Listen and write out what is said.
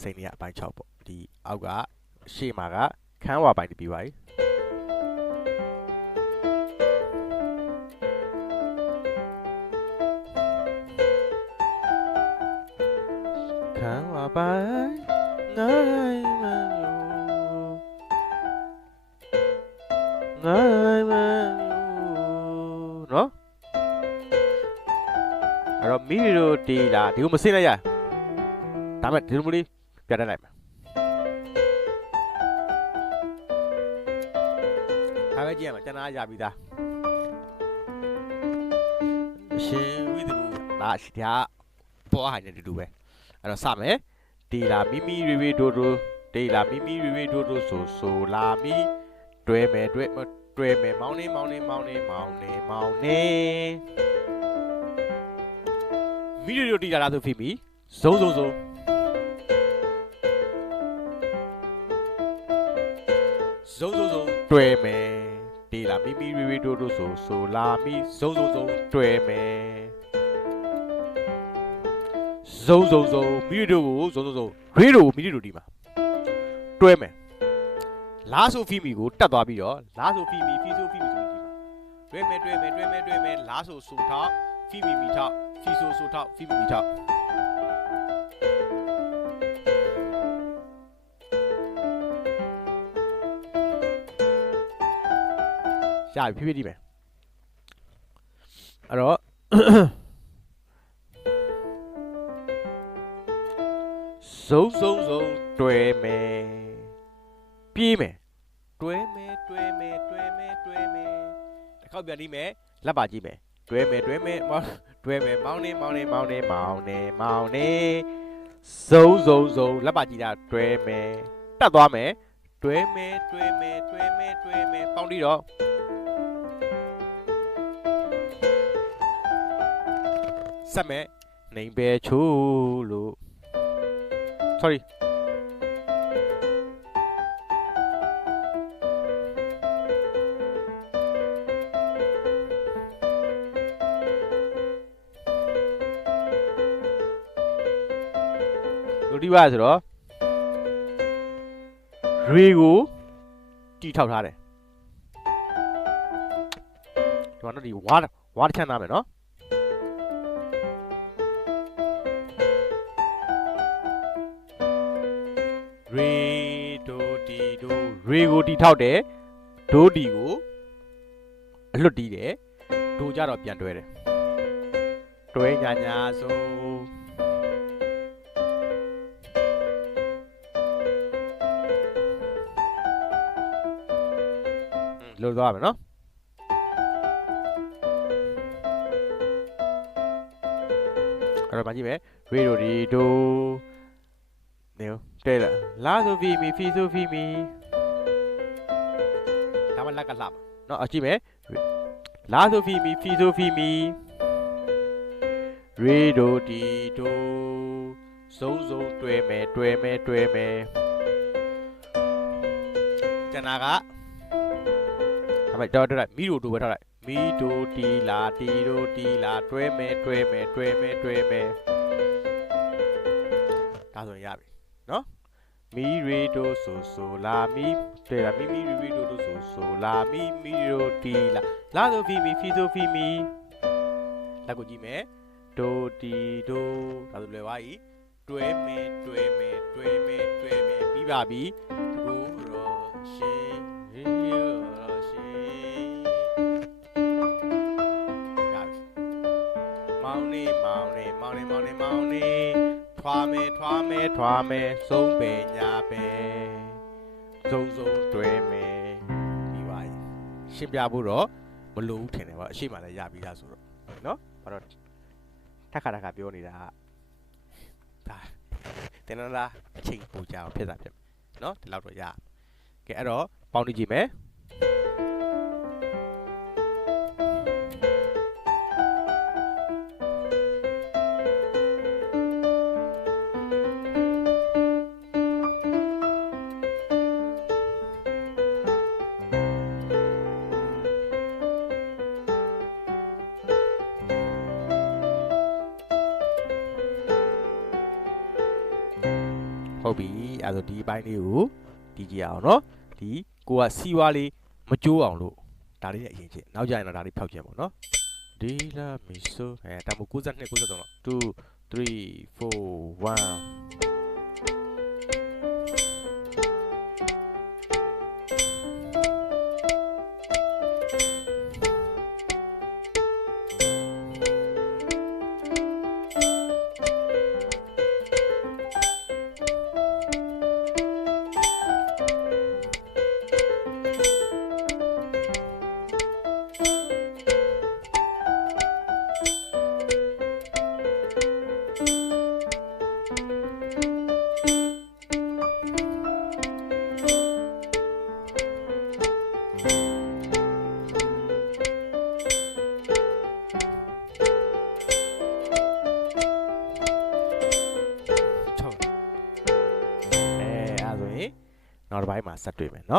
အစိမ့်တွေကအပိုင်း6ပေါ့ဒီအောက်ကရှေ့မှာကခန်းဝါပိုင်းတပြီးပါပြီခန်းဝါပိုင်းနိုင်မလို့နိုင်မလို့နော်အဲ့တော့မိရီတို့တီလာဒီကိုမစင်းလိုက်ရဒါမဲ့ဒီလိုမျိုးလေး ပြတတ်လိုက်မယ်ဒါပဲကြည့်ရမှာကျွန်တော်ရပြီးသားအရှင်ဝိသလူဒါရှိတာပေါ်ဟိုင်းနေတူတူပဲအဲ့တော့စမယ်တီလာမိမိရီရီဒိုဒိုတီလာမိမိရီရီဒိုဒိုဆိုဆိုလာမီတွဲမယ်တွဲတွဲမယ်မောင်းနေမောင်းနေမောင်းနေမောင်းနေမောင်းနေမိရီတို့တီလာလားဆိုဖီမီဇုံဇုံဇုံဇုံ တွဲမယ်တီလာမိမိရီရီဒိုဒိုဆိုဆိုလာမီဇုံဇုံဇုံတွဲမယ်ဇုံဇုံဇုံမိရီတို့ကိုဇုံဇုံဇုံရေတို့ကိုမိရီတို့တီမှာတွဲမယ်လာဆိုဖီမီကိုတက်သွားပြီးတော့လာဆိုဖီမီဖီဆိုဖီမီဆိုပြီးတီမှာတွဲမယ်တွဲမယ်တွဲမယ်တွဲမယ်လာဆိုဆိုထောက်ဖီမီမီထောက်ဖီဆိုဆိုထောက်ဖီမီမီထောက် ရပြီဖြည်းဖြည်းတီးမယ်အဲ့တော့စုံစုံစုံတွဲမယ်ပြေးမယ်တွဲမယ်တွဲမယ်တွဲမယ်တွဲမယ်တစ်ခေါက်ပြန်တီးမယ်လက်ပါကြည့်မယ်တွဲမယ်တွဲမယ်မောင်းတွဲမယ်မောင်းနေမောင်းနေမောင်းနေမောင်းနေမောင်းနေစုံစုံစုံလက်ပါကြည့်တာတွဲမယ်တက်သွားမယ်တွဲမယ်တွဲမယ်တွဲမယ်တွဲမယ်ပေါင်းတီးတော့ ဆက်မယ်နေပဲချိုးလို့ sorry လူဒီဝါဆိုတော့ရေကိုတီထောက်ထားတယ်ဒီမှာတော့ဒီဝါဝါတစ်ချမ်းသားမယ်နော် ရေဒိုတီဒိုရေကိုတီထောက်တယ်ဒိုတီကိုအလွတ်တီးတယ်ဒိုကြတော့ပြန်တွဲတယ်တွဲညာညာဆိုလို့သွားမယ်နော်အဲ့တော့မကြည့်မယ်ရေဒိုဒီဒို နေတဲလာလာဆိုဖီမီဖီဆိုဖီမီဒါမှလက်ကလှမှာနော်အကြည့်မယ်လာဆိုဖီမီဖီဆိုဖီမီရေဒိုဒီဒိုစုံစုံတွဲမယ်တွဲမယ်တွဲမယ်ကျန်တာကဒါပေမဲ့တော့တော့မီဒိုတူပဲထားလိုက်မီဒိုတီလာတီဒိုတီလာတွဲမယ်တွဲမယ်တွဲမယ်တွဲမယ် နော်မီရီဒိုဆိုဆိုလာမီတဲ့လာမီမီရီရီဒိုဒိုဆိုဆိုလာမီမီဒိုတီလာလာဆိုဖီမီဖီဆိုဖီမီလက်ကိုကြည့်မယ်ဒိုတီဒိုဒါဆိုလွယ်ပါပြီတွဲမယ်တွဲမယ်တွဲမယ်တွဲမယ်ပြီးပါပြီကိုရောရှင်ရေရောရှင်ရပြီမောင်နေမောင်နေမောင်နေမောင်နေမောင်နေ ထွားမယ်ထွားမယ်ထွားမယ်စုံးပဲညာပဲစုံစုံတွဲမယ်ပြီးပါပြီရှင်းပြဖို့တော့မလိုဘူးထင်တယ်ဗောအရှိမှလည်းရပြီးသားဆိုတော့နော်ဘာတော့ထက်ခါထက်ခါပြောနေတာကဒါတင်နလားအချိန်ပူကြအောင်ဖြစ်တာဖြစ်မယ်နော်ဒီလောက်တော့ရကဲအဲ့တော့ပေါင်းကြည့်မယ် ဟုတ်ပြီအဲ့ဒါဆိုဒီအပိုင်းလေးကိုဒီကြည့်အောင်နော်ဒီကိုကစီဝါလေးမကျိုးအောင်လို့ဒါလေးနဲ့အရင်ချင်းနောက်ကြရင်တော့ဒါလေးဖြောက်ခြင်းပေါ့နော်ဒီလာမီဆိုအဲတမို92 93တော့2 3 4 1 နောက်တစ်ပိုင်းမှာဆက်တွေ့မယ်နော်